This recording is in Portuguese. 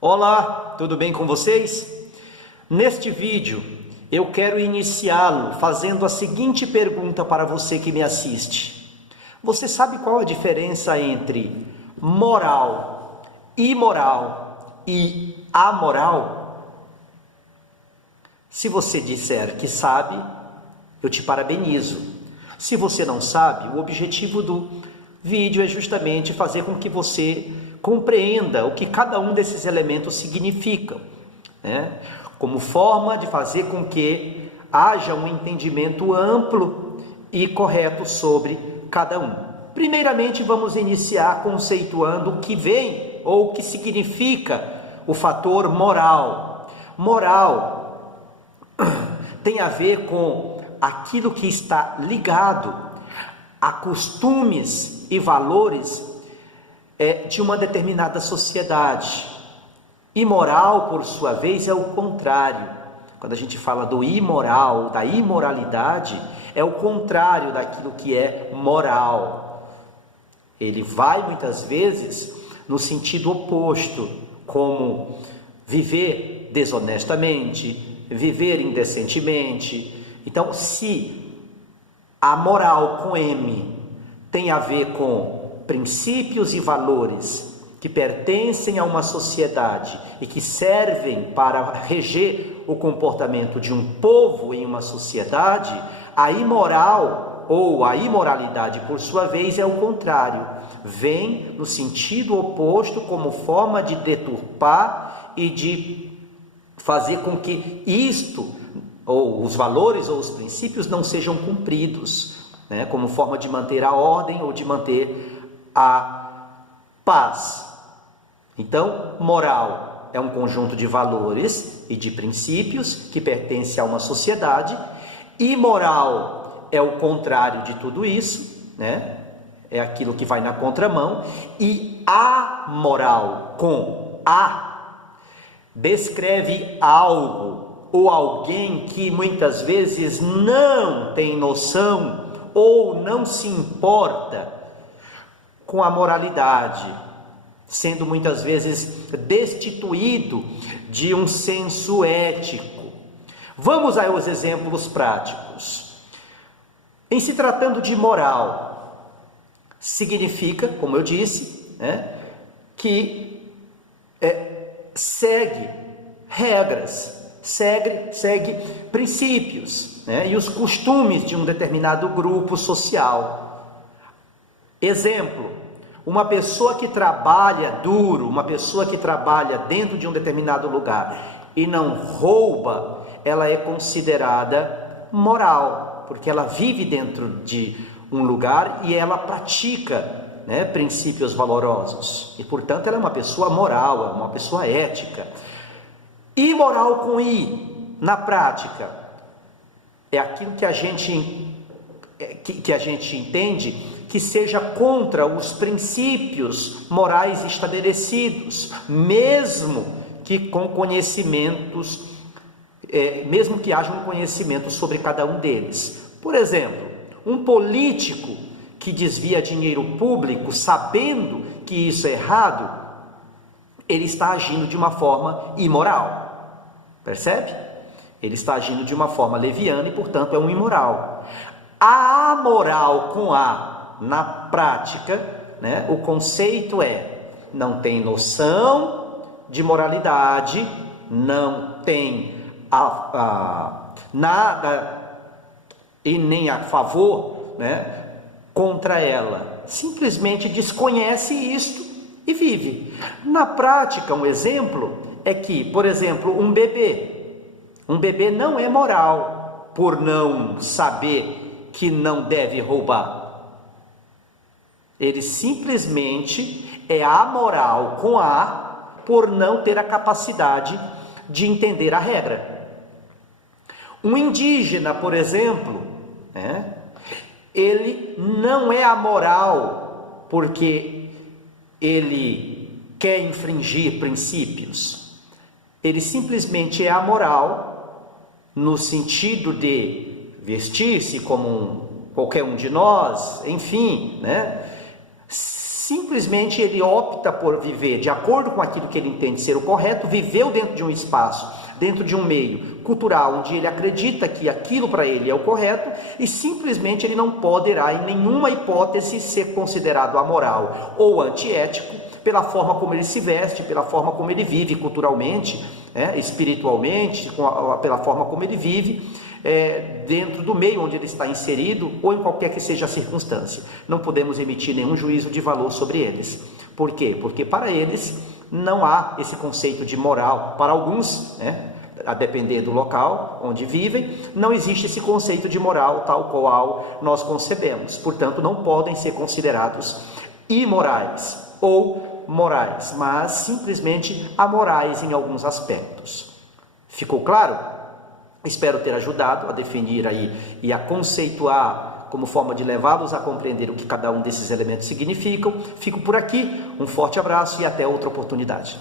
Olá, tudo bem com vocês? Neste vídeo eu quero iniciá-lo fazendo a seguinte pergunta para você que me assiste. Você sabe qual a diferença entre moral, imoral e amoral? Se você disser que sabe, eu te parabenizo. Se você não sabe, o objetivo do vídeo é justamente fazer com que você compreenda o que cada um desses elementos significam, né? Como forma de fazer com que haja um entendimento amplo e correto sobre cada um. Primeiramente, vamos iniciar conceituando o que vem ou o que significa o fator moral. Moral tem a ver com aquilo que está ligado a costumes e valores de uma determinada sociedade. Imoral, por sua vez, é o contrário. Quando a gente fala do imoral, da imoralidade, é o contrário daquilo que é moral. Ele vai muitas vezes no sentido oposto, como viver desonestamente, viver indecentemente. Então, se a moral com M tem a ver com princípios e valores que pertencem a uma sociedade e que servem para reger o comportamento de um povo em uma sociedade, a imoral ou a imoralidade, por sua vez, é o contrário. Vem no sentido oposto como forma de deturpar e de fazer com que isto, ou os valores ou os princípios, não sejam cumpridos, né? Como forma de manter a ordem ou de manter a paz. Então, moral é um conjunto de valores e de princípios que pertence a uma sociedade. Imoral é o contrário de tudo isso, né? É aquilo que vai na contramão. E amoral, com A, descreve algo ou alguém que muitas vezes não tem noção ou não se importa com a moralidade, sendo muitas vezes destituído de um senso ético. Vamos aos exemplos práticos. Em se tratando de moral, significa, como eu disse, né, que segue regras, segue princípios, né, e os costumes de um determinado grupo social. Exemplo, uma pessoa que trabalha duro, uma pessoa que trabalha dentro de um determinado lugar e não rouba, ela é considerada moral, porque ela vive dentro de um lugar e ela pratica, né, princípios valorosos. E, portanto, ela é uma pessoa moral, é uma pessoa ética. Imoral com I, na prática, é aquilo que a gente entende que seja contra os princípios morais estabelecidos, mesmo que com conhecimentos, mesmo que haja um conhecimento sobre cada um deles. Por exemplo, um político que desvia dinheiro público, sabendo que isso é errado, ele está agindo de uma forma imoral, percebe? Ele está agindo de uma forma leviana e, portanto, é um imoral. A amoral com A, na prática, né, o conceito não tem noção de moralidade, não tem nada e nem a favor, né, contra ela, simplesmente desconhece isto e vive. Na prática, um exemplo é que, por exemplo, um bebê não é moral por não saber que não deve roubar. Ele simplesmente é amoral com A por não ter a capacidade de entender a regra. Um indígena, por exemplo, né, ele não é amoral porque ele quer infringir princípios. Ele simplesmente é amoral no sentido de vestir-se como qualquer um de nós, enfim, né? simplesmente ele opta por viver de acordo com aquilo que ele entende ser o correto, viveu dentro de um espaço, dentro de um meio cultural, onde ele acredita que aquilo para ele é o correto, e simplesmente ele não poderá, em nenhuma hipótese, ser considerado amoral ou antiético, pela forma como ele se veste, pela forma como ele vive culturalmente, espiritualmente, pela forma como ele vive, dentro do meio onde ele está inserido, ou em qualquer que seja a circunstância. Não podemos emitir nenhum juízo de valor sobre eles. Por quê? Porque para eles não há esse conceito de moral. Para alguns, a depender do local onde vivem, não existe esse conceito de moral tal qual nós concebemos. Portanto, não podem ser considerados imorais ou morais, mas simplesmente amorais em alguns aspectos. Ficou claro? Espero ter ajudado a definir aí e a conceituar como forma de levá-los a compreender o que cada um desses elementos significam. Fico por aqui, um forte abraço e até outra oportunidade.